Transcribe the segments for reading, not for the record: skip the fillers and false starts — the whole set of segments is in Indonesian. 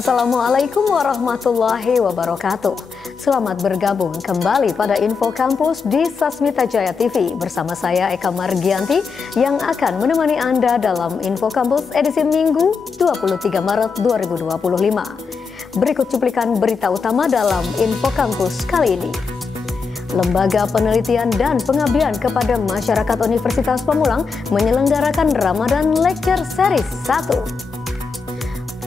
Assalamualaikum warahmatullahi wabarakatuh. Selamat bergabung kembali pada Info Kampus di Sasmita Jaya TV bersama saya Eka Margianti yang akan menemani Anda dalam Info Kampus edisi Minggu 23 Maret 2025. Berikut cuplikan berita utama dalam Info Kampus kali ini. Lembaga Penelitian dan Pengabdian kepada Masyarakat Universitas Pamulang menyelenggarakan Ramadan Lecture Series 1.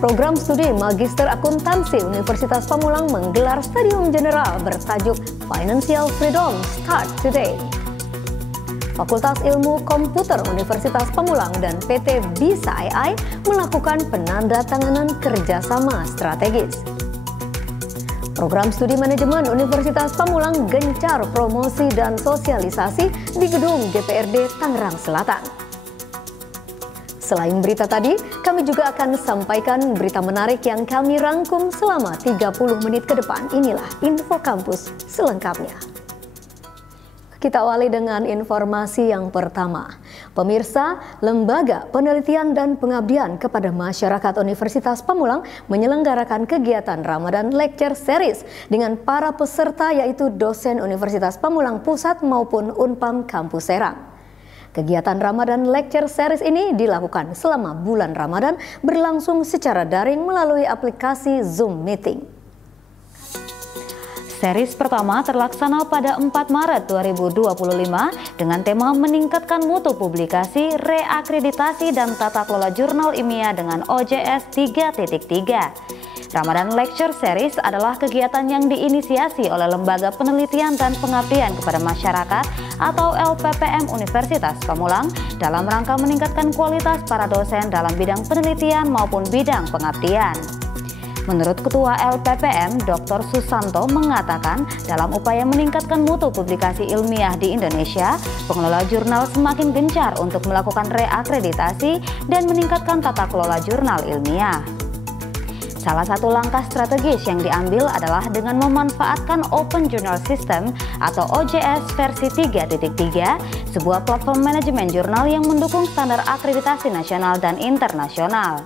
Program studi Magister Akuntansi Universitas Pamulang menggelar stadium general bertajuk Financial Freedom Start Today. Fakultas Ilmu Komputer Universitas Pamulang dan PT Bisa AI melakukan penandatanganan kerjasama strategis. Program studi manajemen Universitas Pamulang gencar promosi dan sosialisasi di gedung DPRD Tangerang Selatan. Selain berita tadi, kami juga akan sampaikan berita menarik yang kami rangkum selama 30 menit ke depan. Inilah Info Kampus selengkapnya. Kita awali dengan informasi yang pertama. Pemirsa, Lembaga Penelitian dan Pengabdian kepada Masyarakat Universitas Pamulang menyelenggarakan kegiatan Ramadan Lecture Series dengan para peserta yaitu dosen Universitas Pamulang Pusat maupun Unpam Kampus Serang. Kegiatan Ramadan Lecture Series ini dilakukan selama bulan Ramadan berlangsung secara daring melalui aplikasi Zoom Meeting. Series pertama terlaksana pada 4 Maret 2025 dengan tema meningkatkan mutu publikasi, reakreditasi, dan tata kelola jurnal ilmiah dengan OJS 3.3. Ramadan Lecture Series adalah kegiatan yang diinisiasi oleh Lembaga Penelitian dan Pengabdian kepada Masyarakat atau LPPM Universitas Pamulang dalam rangka meningkatkan kualitas para dosen dalam bidang penelitian maupun bidang pengabdian. Menurut Ketua LPPM, Dr. Susanto mengatakan dalam upaya meningkatkan mutu publikasi ilmiah di Indonesia, pengelola jurnal semakin gencar untuk melakukan reakreditasi dan meningkatkan tata kelola jurnal ilmiah. Salah satu langkah strategis yang diambil adalah dengan memanfaatkan Open Journal System atau OJS versi 3.3, sebuah platform manajemen jurnal yang mendukung standar akreditasi nasional dan internasional.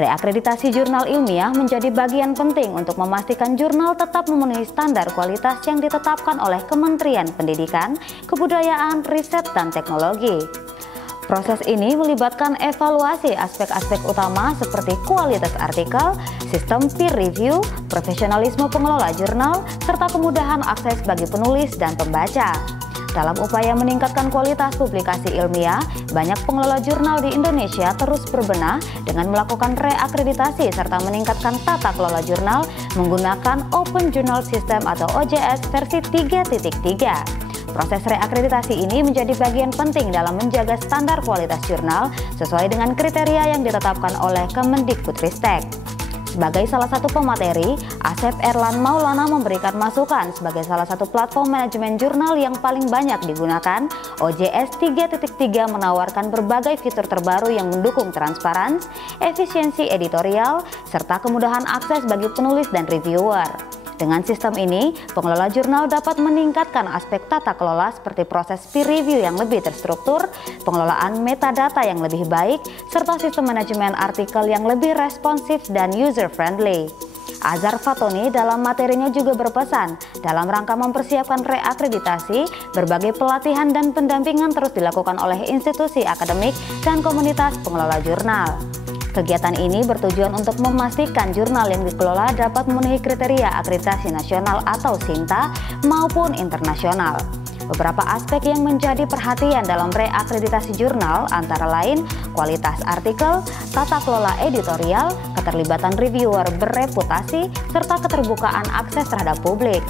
Reakreditasi jurnal ilmiah menjadi bagian penting untuk memastikan jurnal tetap memenuhi standar kualitas yang ditetapkan oleh Kementerian Pendidikan, Kebudayaan, Riset, dan Teknologi. Proses ini melibatkan evaluasi aspek-aspek utama seperti kualitas artikel, sistem peer review, profesionalisme pengelola jurnal, serta kemudahan akses bagi penulis dan pembaca. Dalam upaya meningkatkan kualitas publikasi ilmiah, banyak pengelola jurnal di Indonesia terus berbenah dengan melakukan reakreditasi serta meningkatkan tata kelola jurnal menggunakan Open Journal System atau OJS versi 3.3. Proses reakreditasi ini menjadi bagian penting dalam menjaga standar kualitas jurnal sesuai dengan kriteria yang ditetapkan oleh Kemendikbudristek. Sebagai salah satu pemateri, Asep Erlan Maulana memberikan masukan sebagai salah satu platform manajemen jurnal yang paling banyak digunakan. OJS 3.3 menawarkan berbagai fitur terbaru yang mendukung transparansi, efisiensi editorial, serta kemudahan akses bagi penulis dan reviewer. Dengan sistem ini, pengelola jurnal dapat meningkatkan aspek tata kelola seperti proses peer review yang lebih terstruktur, pengelolaan metadata yang lebih baik, serta sistem manajemen artikel yang lebih responsif dan user-friendly. Azhar Fatoni dalam materinya juga berpesan, dalam rangka mempersiapkan reakreditasi, berbagai pelatihan dan pendampingan terus dilakukan oleh institusi akademik dan komunitas pengelola jurnal. Kegiatan ini bertujuan untuk memastikan jurnal yang dikelola dapat memenuhi kriteria akreditasi nasional atau SINTA maupun internasional. Beberapa aspek yang menjadi perhatian dalam reakreditasi jurnal antara lain kualitas artikel, tata kelola editorial, keterlibatan reviewer bereputasi, serta keterbukaan akses terhadap publik.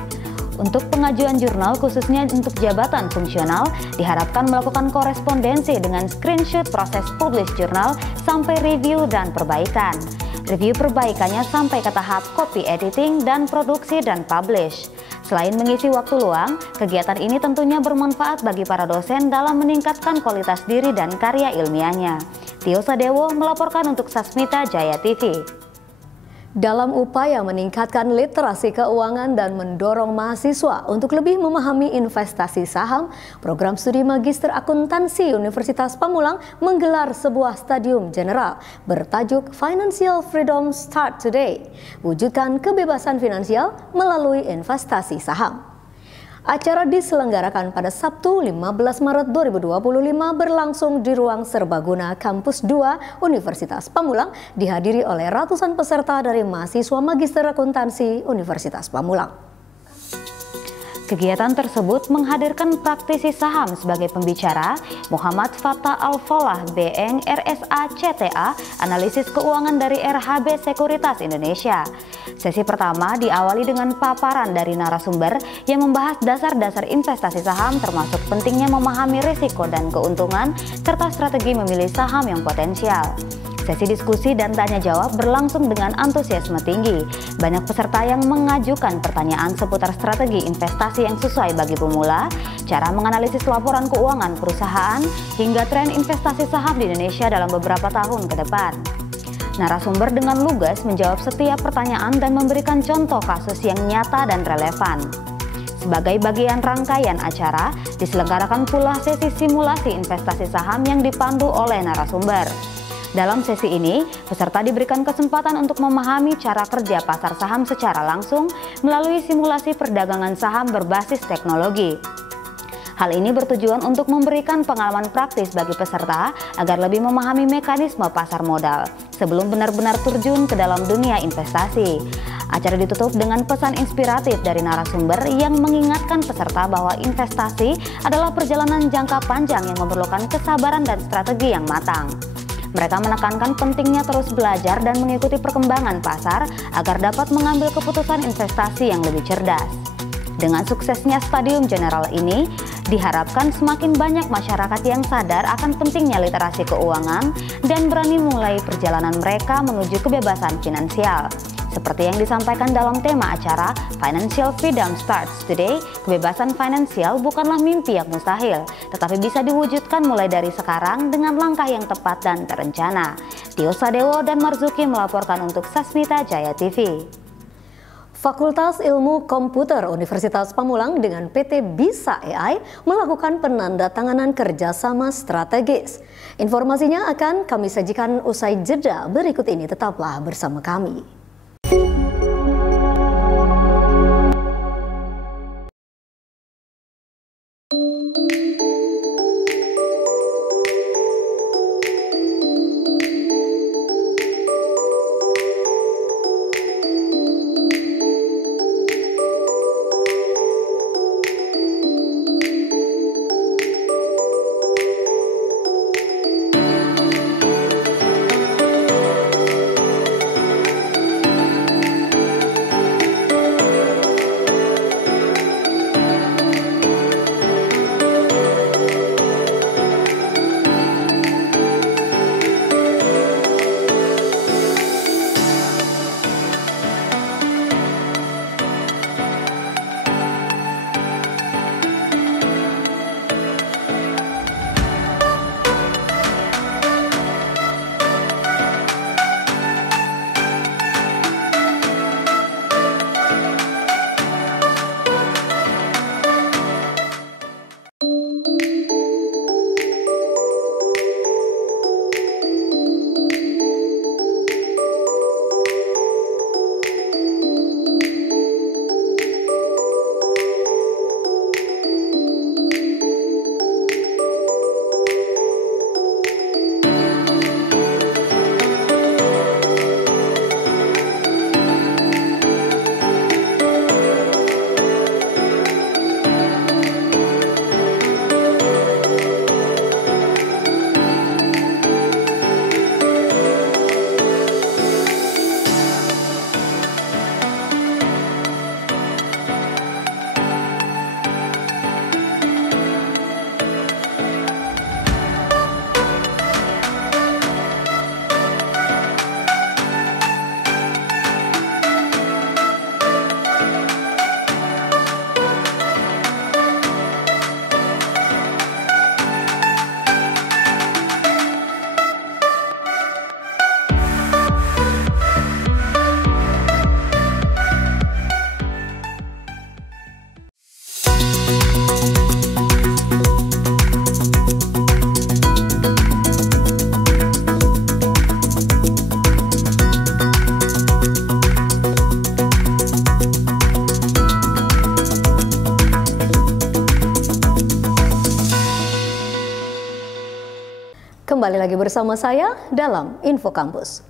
Untuk pengajuan jurnal khususnya untuk jabatan fungsional diharapkan melakukan korespondensi dengan screenshot proses publish jurnal sampai review dan perbaikan. Review perbaikannya sampai ke tahap copy editing dan produksi dan publish. Selain mengisi waktu luang, kegiatan ini tentunya bermanfaat bagi para dosen dalam meningkatkan kualitas diri dan karya ilmiahnya. Tio Sadewo melaporkan untuk Sasmita Jaya TV. Dalam upaya meningkatkan literasi keuangan dan mendorong mahasiswa untuk lebih memahami investasi saham, program studi Magister Akuntansi Universitas Pamulang menggelar sebuah stadium general bertajuk Financial Freedom Start Today. Wujudkan kebebasan finansial melalui investasi saham. Acara diselenggarakan pada Sabtu 15 Maret 2025 berlangsung di Ruang Serbaguna Kampus 2 Universitas Pamulang, dihadiri oleh ratusan peserta dari mahasiswa Magister Akuntansi Universitas Pamulang. Kegiatan tersebut menghadirkan praktisi saham sebagai pembicara, Muhammad Fattah Al-Folah, BEng RSA CTA, analisis keuangan dari RHB Sekuritas Indonesia. Sesi pertama diawali dengan paparan dari narasumber yang membahas dasar-dasar investasi saham termasuk pentingnya memahami risiko dan keuntungan serta strategi memilih saham yang potensial. Sesi diskusi dan tanya jawab berlangsung dengan antusiasme tinggi. Banyak peserta yang mengajukan pertanyaan seputar strategi investasi yang sesuai bagi pemula, cara menganalisis laporan keuangan perusahaan, hingga tren investasi saham di Indonesia dalam beberapa tahun ke depan. Narasumber dengan lugas menjawab setiap pertanyaan dan memberikan contoh kasus yang nyata dan relevan. Sebagai bagian rangkaian acara, diselenggarakan pula sesi simulasi investasi saham yang dipandu oleh narasumber. Dalam sesi ini, peserta diberikan kesempatan untuk memahami cara kerja pasar saham secara langsung melalui simulasi perdagangan saham berbasis teknologi. Hal ini bertujuan untuk memberikan pengalaman praktis bagi peserta agar lebih memahami mekanisme pasar modal sebelum benar-benar terjun ke dalam dunia investasi. Acara ditutup dengan pesan inspiratif dari narasumber yang mengingatkan peserta bahwa investasi adalah perjalanan jangka panjang yang memerlukan kesabaran dan strategi yang matang. Mereka menekankan pentingnya terus belajar dan mengikuti perkembangan pasar agar dapat mengambil keputusan investasi yang lebih cerdas. Dengan suksesnya stadium general ini, diharapkan semakin banyak masyarakat yang sadar akan pentingnya literasi keuangan dan berani mulai perjalanan mereka menuju kebebasan finansial. Seperti yang disampaikan dalam tema acara Financial Freedom Starts Today, kebebasan finansial bukanlah mimpi yang mustahil, tetapi bisa diwujudkan mulai dari sekarang dengan langkah yang tepat dan terencana. Tio Sadewo dan Marzuki melaporkan untuk Sasmita Jaya TV. Fakultas Ilmu Komputer Universitas Pamulang dengan PT Bisa AI melakukan penandatanganan kerjasama strategis. Informasinya akan kami sajikan usai jeda berikut ini, tetaplah bersama kami. Kembali lagi bersama saya dalam Info Kampus.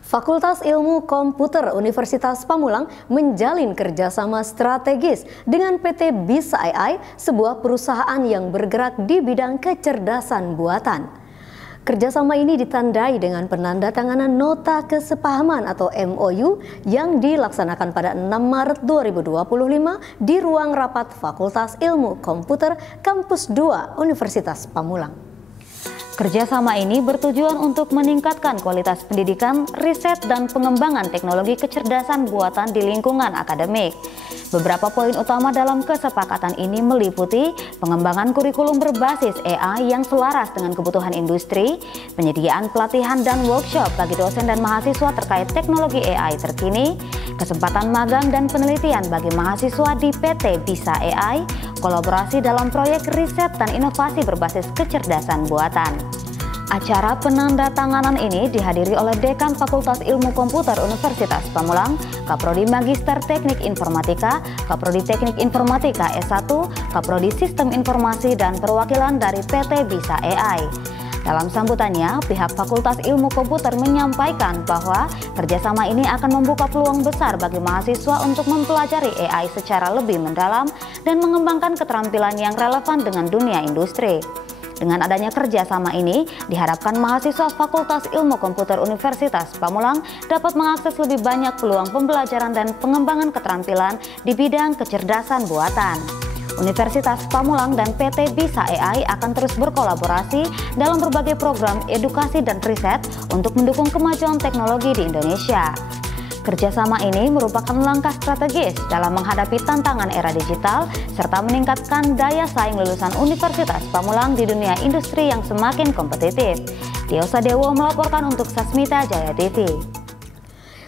Fakultas Ilmu Komputer Universitas Pamulang menjalin kerjasama strategis dengan PT Bisa AI, sebuah perusahaan yang bergerak di bidang kecerdasan buatan. Kerjasama ini ditandai dengan penandatanganan Nota Kesepahaman atau MOU yang dilaksanakan pada 6 Maret 2025 di ruang rapat Fakultas Ilmu Komputer Kampus 2 Universitas Pamulang. Kerjasama ini bertujuan untuk meningkatkan kualitas pendidikan, riset, dan pengembangan teknologi kecerdasan buatan di lingkungan akademik. Beberapa poin utama dalam kesepakatan ini meliputi pengembangan kurikulum berbasis AI yang selaras dengan kebutuhan industri, penyediaan pelatihan dan workshop bagi dosen dan mahasiswa terkait teknologi AI terkini, kesempatan magang dan penelitian bagi mahasiswa di PT Bisa AI, kolaborasi dalam proyek riset dan inovasi berbasis kecerdasan buatan. Acara penandatanganan ini dihadiri oleh Dekan Fakultas Ilmu Komputer Universitas Pamulang, Kaprodi Magister Teknik Informatika, Kaprodi Teknik Informatika S1, Kaprodi Sistem Informasi, dan perwakilan dari PT Bisa AI. Dalam sambutannya, pihak Fakultas Ilmu Komputer menyampaikan bahwa kerjasama ini akan membuka peluang besar bagi mahasiswa untuk mempelajari AI secara lebih mendalam dan mengembangkan keterampilan yang relevan dengan dunia industri. Dengan adanya kerjasama ini, diharapkan mahasiswa Fakultas Ilmu Komputer Universitas Pamulang dapat mengakses lebih banyak peluang pembelajaran dan pengembangan keterampilan di bidang kecerdasan buatan. Universitas Pamulang dan PT Bisa AI akan terus berkolaborasi dalam berbagai program edukasi dan riset untuk mendukung kemajuan teknologi di Indonesia. Kerjasama ini merupakan langkah strategis dalam menghadapi tantangan era digital serta meningkatkan daya saing lulusan Universitas Pamulang di dunia industri yang semakin kompetitif. Tio Sadewo melaporkan untuk Sasmita Jaya TV.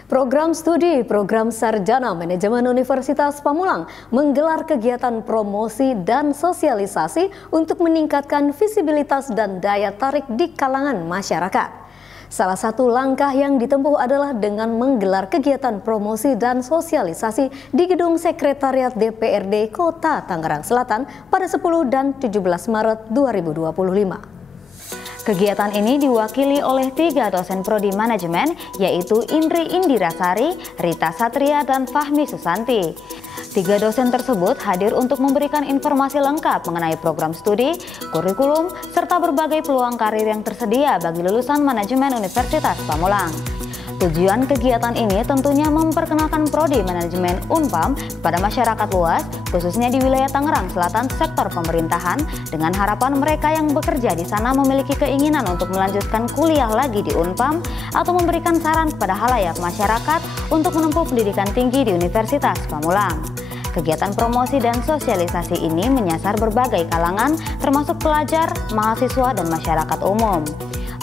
Program Studi Program Sarjana Manajemen Universitas Pamulang menggelar kegiatan promosi dan sosialisasi untuk meningkatkan visibilitas dan daya tarik di kalangan masyarakat. Salah satu langkah yang ditempuh adalah dengan menggelar kegiatan promosi dan sosialisasi di Gedung Sekretariat DPRD Kota Tangerang Selatan pada 10 dan 17 Maret 2025. Kegiatan ini diwakili oleh 3 dosen prodi manajemen, yaitu Indri Indirasari, Rita Satria, dan Fahmi Susanti. 3 dosen tersebut hadir untuk memberikan informasi lengkap mengenai program studi, kurikulum, serta berbagai peluang karir yang tersedia bagi lulusan manajemen Universitas Pamulang. Tujuan kegiatan ini tentunya memperkenalkan prodi manajemen Unpam kepada masyarakat luas, khususnya di wilayah Tangerang Selatan sektor pemerintahan, dengan harapan mereka yang bekerja di sana memiliki keinginan untuk melanjutkan kuliah lagi di Unpam atau memberikan saran kepada halayak masyarakat untuk menempuh pendidikan tinggi di Universitas Pamulang. Kegiatan promosi dan sosialisasi ini menyasar berbagai kalangan termasuk pelajar, mahasiswa, dan masyarakat umum.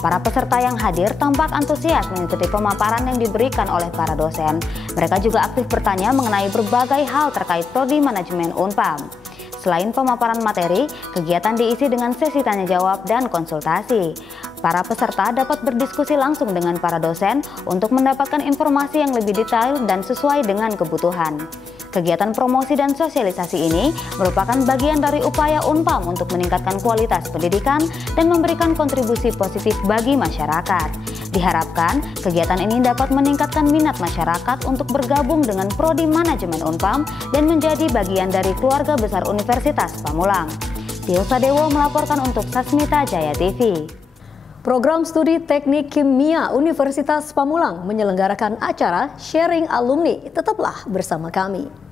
Para peserta yang hadir tampak antusias mengikuti pemaparan yang diberikan oleh para dosen. Mereka juga aktif bertanya mengenai berbagai hal terkait prodi manajemen Unpam. Selain pemaparan materi, kegiatan diisi dengan sesi tanya jawab dan konsultasi. Para peserta dapat berdiskusi langsung dengan para dosen untuk mendapatkan informasi yang lebih detail dan sesuai dengan kebutuhan. Kegiatan promosi dan sosialisasi ini merupakan bagian dari upaya Unpam untuk meningkatkan kualitas pendidikan dan memberikan kontribusi positif bagi masyarakat. Diharapkan kegiatan ini dapat meningkatkan minat masyarakat untuk bergabung dengan prodi manajemen Unpam dan menjadi bagian dari keluarga besar Universitas Pamulang. Tio Sadewo melaporkan untuk Sasmita Jaya TV. Program Studi Teknik Kimia Universitas Pamulang menyelenggarakan acara Sharing Alumni. Tetaplah bersama kami.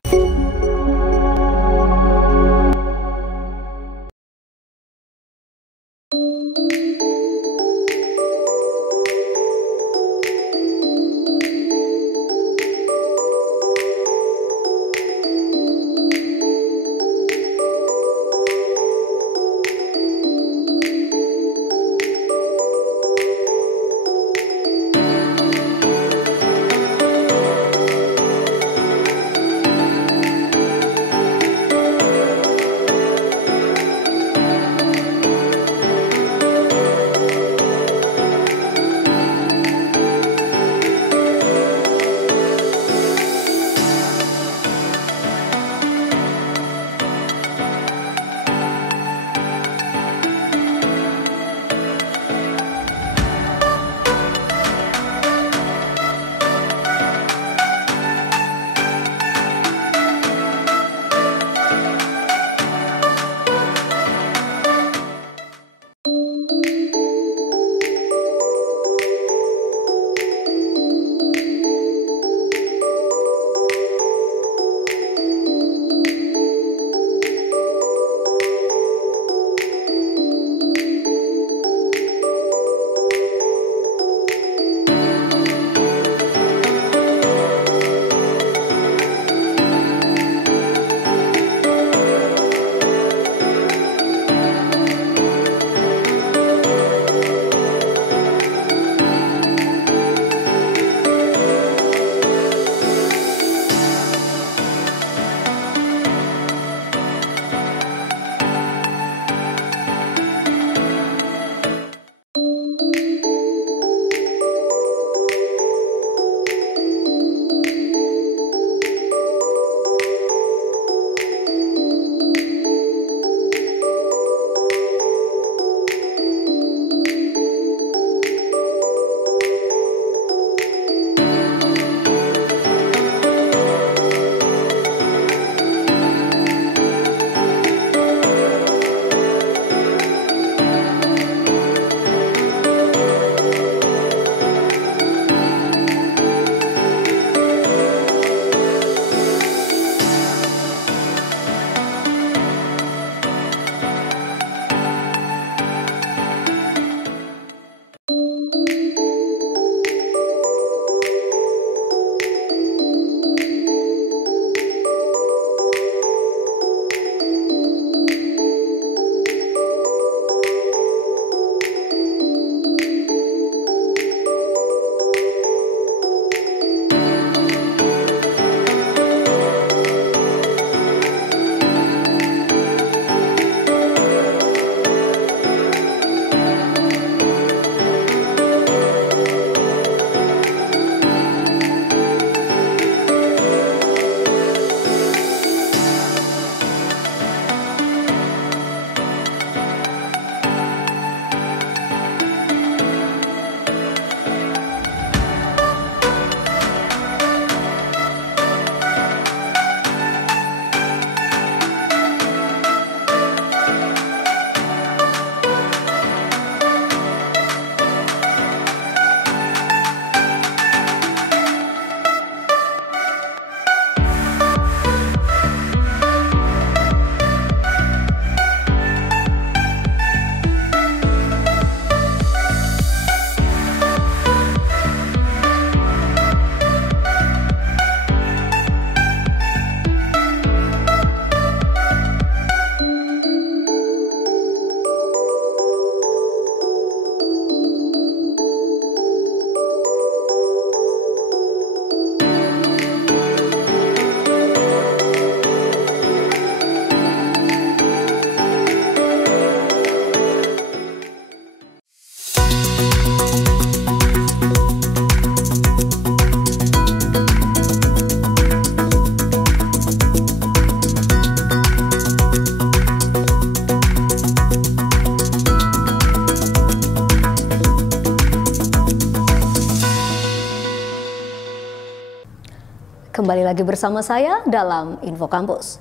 Kembali lagi bersama saya dalam Info Kampus.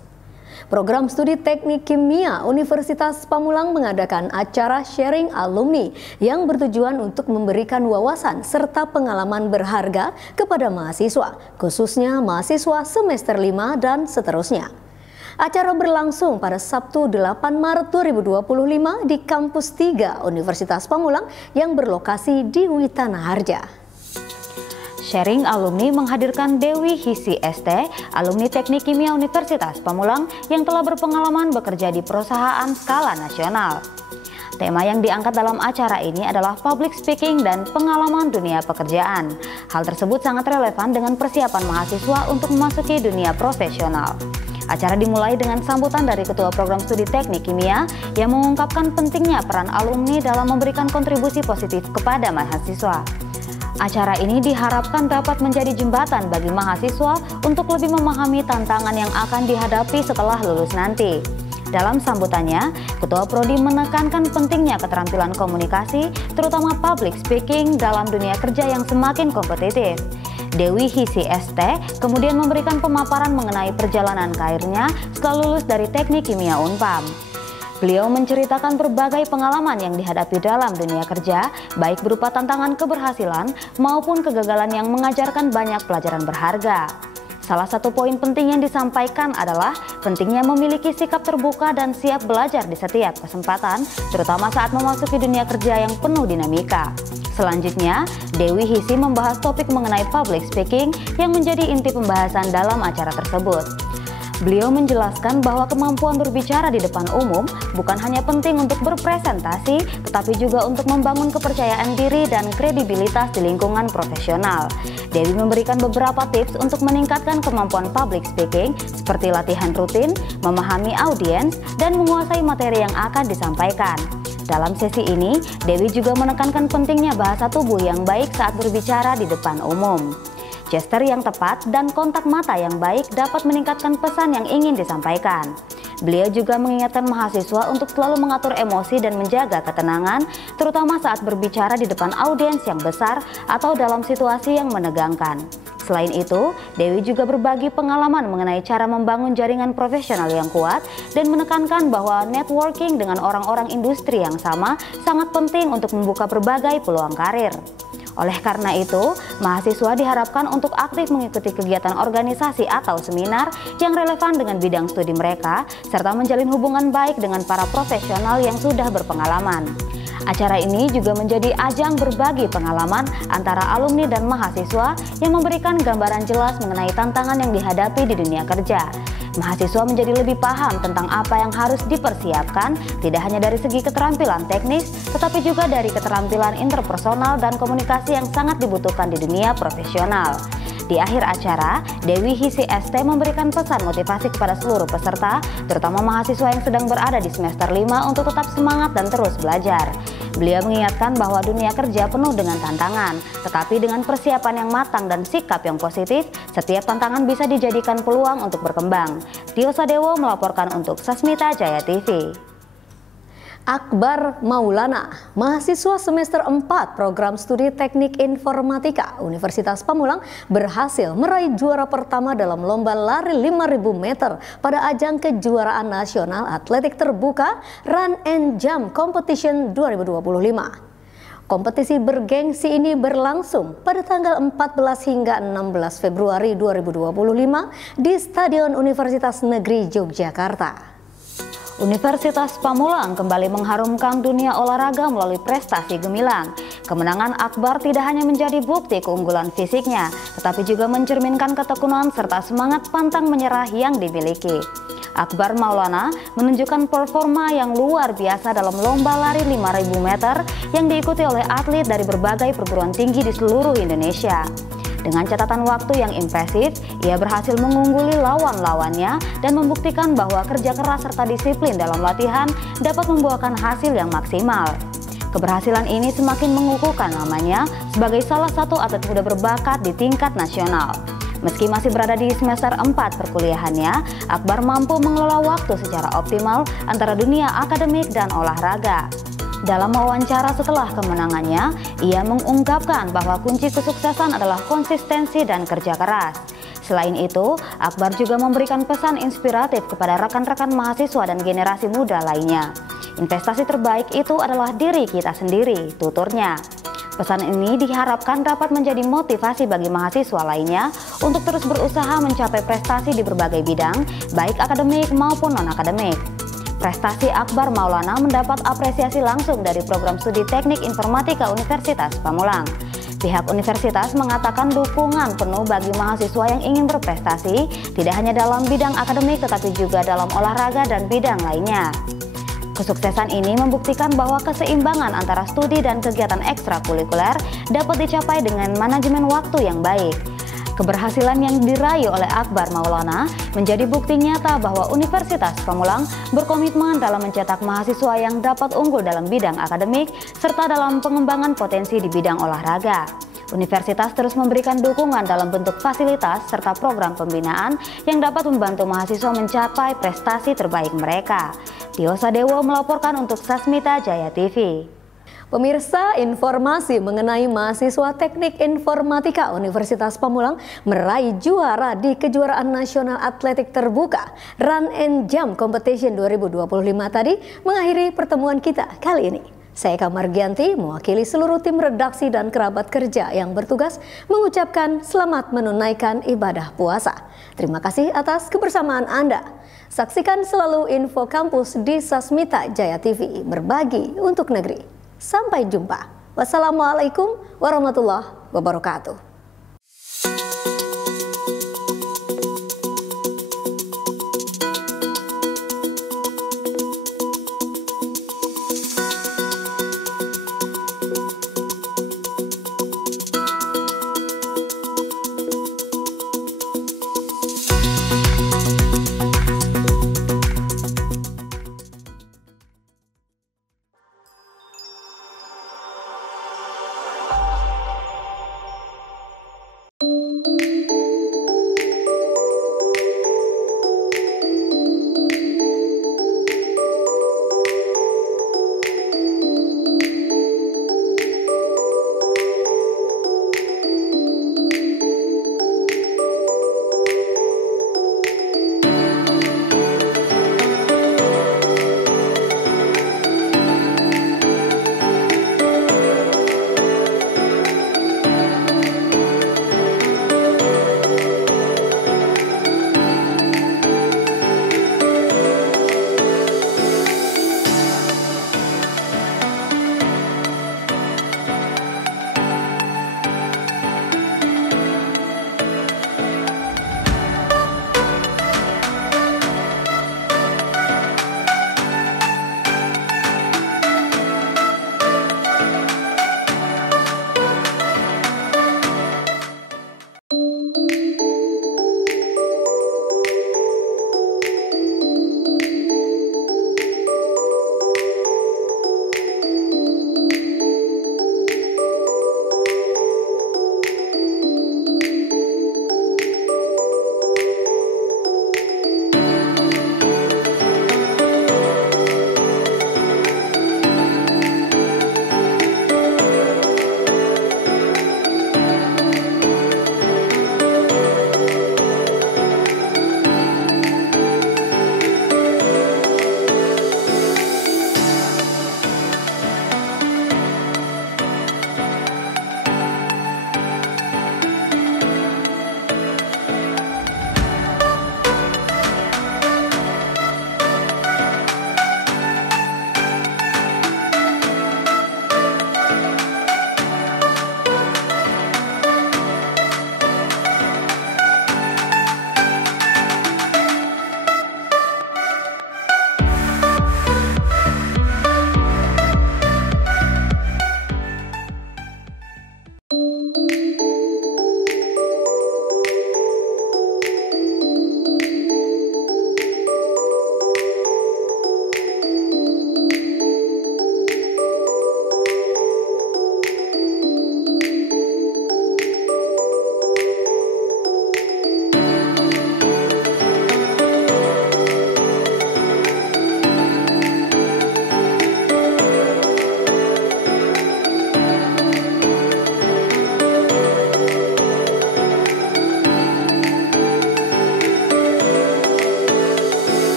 Program Studi Teknik Kimia Universitas Pamulang mengadakan acara sharing alumni yang bertujuan untuk memberikan wawasan serta pengalaman berharga kepada mahasiswa, khususnya mahasiswa semester 5 dan seterusnya. Acara berlangsung pada Sabtu 8 Maret 2025 di Kampus 3 Universitas Pamulang yang berlokasi di Witana Harja. Sharing alumni menghadirkan Dewi Hisi ST, alumni Teknik Kimia Universitas Pamulang yang telah berpengalaman bekerja di perusahaan skala nasional. Tema yang diangkat dalam acara ini adalah public speaking dan pengalaman dunia pekerjaan. Hal tersebut sangat relevan dengan persiapan mahasiswa untuk memasuki dunia profesional. Acara dimulai dengan sambutan dari Ketua Program Studi Teknik Kimia yang mengungkapkan pentingnya peran alumni dalam memberikan kontribusi positif kepada mahasiswa. Acara ini diharapkan dapat menjadi jembatan bagi mahasiswa untuk lebih memahami tantangan yang akan dihadapi setelah lulus nanti. Dalam sambutannya, Ketua Prodi menekankan pentingnya keterampilan komunikasi, terutama public speaking dalam dunia kerja yang semakin kompetitif. Dewi Hisi ST kemudian memberikan pemaparan mengenai perjalanan karirnya setelah lulus dari Teknik Kimia Unpam. Beliau menceritakan berbagai pengalaman yang dihadapi dalam dunia kerja, baik berupa tantangan keberhasilan maupun kegagalan yang mengajarkan banyak pelajaran berharga. Salah satu poin penting yang disampaikan adalah pentingnya memiliki sikap terbuka dan siap belajar di setiap kesempatan, terutama saat memasuki dunia kerja yang penuh dinamika. Selanjutnya, Dewi Hisi membahas topik mengenai public speaking yang menjadi inti pembahasan dalam acara tersebut. Beliau menjelaskan bahwa kemampuan berbicara di depan umum bukan hanya penting untuk berpresentasi, tetapi juga untuk membangun kepercayaan diri dan kredibilitas di lingkungan profesional. Dewi memberikan beberapa tips untuk meningkatkan kemampuan public speaking, seperti latihan rutin, memahami audiens, dan menguasai materi yang akan disampaikan. Dalam sesi ini, Dewi juga menekankan pentingnya bahasa tubuh yang baik saat berbicara di depan umum. Gestur yang tepat dan kontak mata yang baik dapat meningkatkan pesan yang ingin disampaikan. Beliau juga mengingatkan mahasiswa untuk selalu mengatur emosi dan menjaga ketenangan, terutama saat berbicara di depan audiens yang besar atau dalam situasi yang menegangkan. Selain itu, Dewi juga berbagi pengalaman mengenai cara membangun jaringan profesional yang kuat dan menekankan bahwa networking dengan orang-orang industri yang sama sangat penting untuk membuka berbagai peluang karir. Oleh karena itu, mahasiswa diharapkan untuk aktif mengikuti kegiatan organisasi atau seminar yang relevan dengan bidang studi mereka, serta menjalin hubungan baik dengan para profesional yang sudah berpengalaman. Acara ini juga menjadi ajang berbagi pengalaman antara alumni dan mahasiswa yang memberikan gambaran jelas mengenai tantangan yang dihadapi di dunia kerja. Mahasiswa menjadi lebih paham tentang apa yang harus dipersiapkan, tidak hanya dari segi keterampilan teknis, tetapi juga dari keterampilan interpersonal dan komunikasi yang sangat dibutuhkan di dunia profesional. Di akhir acara, Dewi Hisi ST memberikan pesan motivasi kepada seluruh peserta, terutama mahasiswa yang sedang berada di semester 5 untuk tetap semangat dan terus belajar. Beliau mengingatkan bahwa dunia kerja penuh dengan tantangan, tetapi dengan persiapan yang matang dan sikap yang positif, setiap tantangan bisa dijadikan peluang untuk berkembang. Tio Sadewo melaporkan untuk Sasmita Jaya TV. Akbar Maulana, mahasiswa semester 4 Program Studi Teknik Informatika Universitas Pamulang berhasil meraih juara pertama dalam lomba lari 5.000 meter pada ajang kejuaraan nasional atletik terbuka Run and Jump Competition 2025. Kompetisi bergengsi ini berlangsung pada tanggal 14 hingga 16 Februari 2025 di Stadion Universitas Negeri Yogyakarta. Universitas Pamulang kembali mengharumkan dunia olahraga melalui prestasi gemilang. Kemenangan Akbar tidak hanya menjadi bukti keunggulan fisiknya, tetapi juga mencerminkan ketekunan serta semangat pantang menyerah yang dimiliki. Akbar Maulana menunjukkan performa yang luar biasa dalam lomba lari 5.000 meter yang diikuti oleh atlet dari berbagai perguruan tinggi di seluruh Indonesia. Dengan catatan waktu yang impresif, ia berhasil mengungguli lawan-lawannya dan membuktikan bahwa kerja keras serta disiplin dalam latihan dapat membuahkan hasil yang maksimal. Keberhasilan ini semakin mengukuhkan namanya sebagai salah satu atlet muda berbakat di tingkat nasional. Meski masih berada di semester 4 perkuliahannya, Akbar mampu mengelola waktu secara optimal antara dunia akademik dan olahraga. Dalam wawancara setelah kemenangannya, ia mengungkapkan bahwa kunci kesuksesan adalah konsistensi dan kerja keras. Selain itu, Akbar juga memberikan pesan inspiratif kepada rekan-rekan mahasiswa dan generasi muda lainnya. Investasi terbaik itu adalah diri kita sendiri, tuturnya. Pesan ini diharapkan dapat menjadi motivasi bagi mahasiswa lainnya untuk terus berusaha mencapai prestasi di berbagai bidang, baik akademik maupun non-akademik. Prestasi Akbar Maulana mendapat apresiasi langsung dari program studi Teknik Informatika Universitas Pamulang. Pihak universitas mengatakan dukungan penuh bagi mahasiswa yang ingin berprestasi, tidak hanya dalam bidang akademik tetapi juga dalam olahraga dan bidang lainnya. Kesuksesan ini membuktikan bahwa keseimbangan antara studi dan kegiatan ekstrakurikuler dapat dicapai dengan manajemen waktu yang baik. Keberhasilan yang diraih oleh Akbar Maulana menjadi bukti nyata bahwa Universitas Pamulang berkomitmen dalam mencetak mahasiswa yang dapat unggul dalam bidang akademik serta dalam pengembangan potensi di bidang olahraga. Universitas terus memberikan dukungan dalam bentuk fasilitas serta program pembinaan yang dapat membantu mahasiswa mencapai prestasi terbaik mereka. Tio Sadewo melaporkan untuk Sasmita Jaya TV. Pemirsa, informasi mengenai mahasiswa Teknik Informatika Universitas Pamulang meraih juara di Kejuaraan Nasional Atletik Terbuka Run and Jump Competition 2025 tadi mengakhiri pertemuan kita kali ini. Saya Eka Margianti mewakili seluruh tim redaksi dan kerabat kerja yang bertugas mengucapkan selamat menunaikan ibadah puasa. Terima kasih atas kebersamaan Anda. Saksikan selalu info kampus di Sasmita Jaya TV, berbagi untuk negeri. Sampai jumpa. Wassalamualaikum warahmatullahi wabarakatuh.